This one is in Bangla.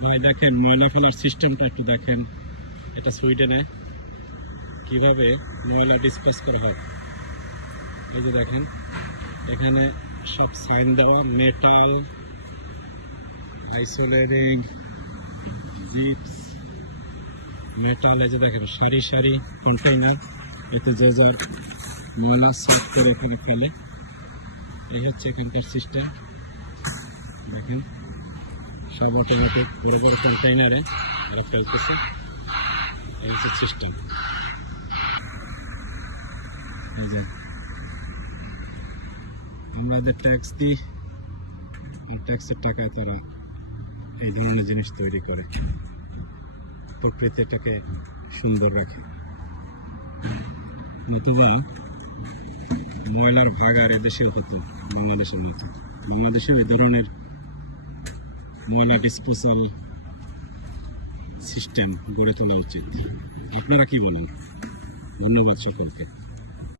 ভাই দেখেন ময়লা ফেলার সিস্টেমটা একটু দেখেন। এটা সুইডেনে কিভাবে ময়লা ডিসপোজ করা হয়। এই যে দেখেন এখানে সব সাইন দেওয়া, মেটাল, আইসোলেটিং, জিপস, মেটাল। এই যে দেখেন সারি সারি কন্টেইনার, এতে যে যার ময়লা সফট করে এখানে ফেলে। এই হচ্ছে এখানকার সিস্টেম। দেখেন সব অটোমেটিক বড় বড় কন্টেইনারে এরা ফেলতেছে। এই হচ্ছে সিস্টেম। এই যে আমরা যে ট্যাক্স দিই, এই ট্যাক্সের টাকায় তারা এই ধরনের জিনিস তৈরি করে, প্রকৃতিটাকে সুন্দর রাখে। নতুবা ময়লার ভাগার এদেশেও হতো বাংলাদেশের মতো। বাংলাদেশেও এই ধরনের ময়লা ডিসপোজাল সিস্টেম গড়ে তোলা উচিত। আপনারা কি বলেন? ধন্যবাদ সকলকে।